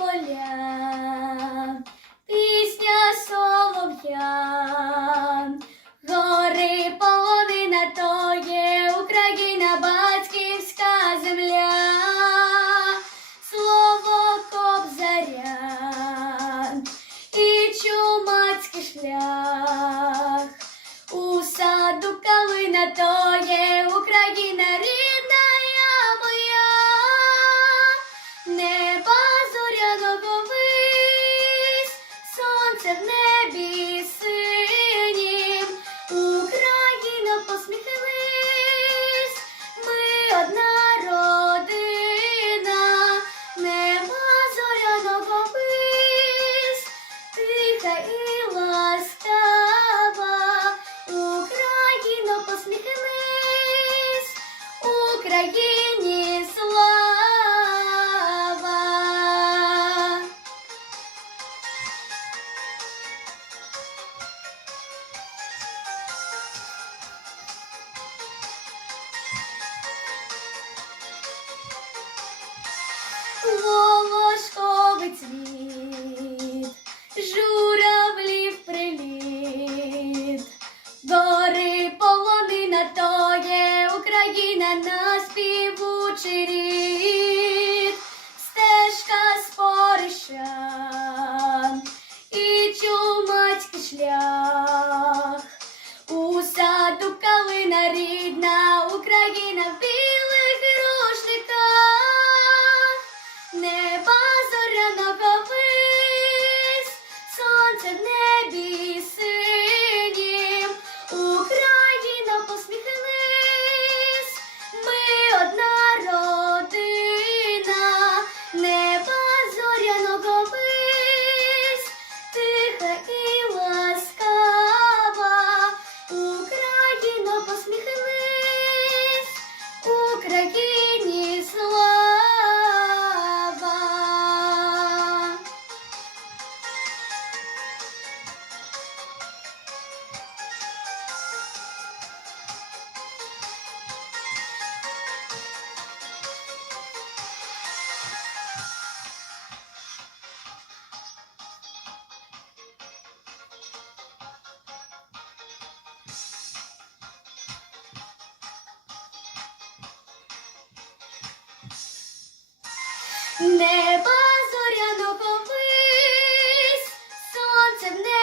поля, пісня солов'я, гори полонина, то є Україна, батьківська земля, слово Кобзаря і чумацький шлях, у саду калина, то є Україна, рідна моя, неба зоряного вись, сонце в небі синім, Україно, посміхнись, ми одна родина, неба зоряного вись, тиха і ласкава, Україно, посміхнись, Україні слава. Волошковий цвіт, журавлів приліт, гори полонина, то є Україна, на співучий рід, стежка спорища і чумацький шлях, у саду калина, рідна Україна, в білих рушниках, неба зоряного вись, сонце в небі синім, Україно, посміхнись, ми одна родина, неба зоряного вись, тиха і ласкава, Україно, посміхнись, Україні слава. Неба зоряного вись, сонце в небі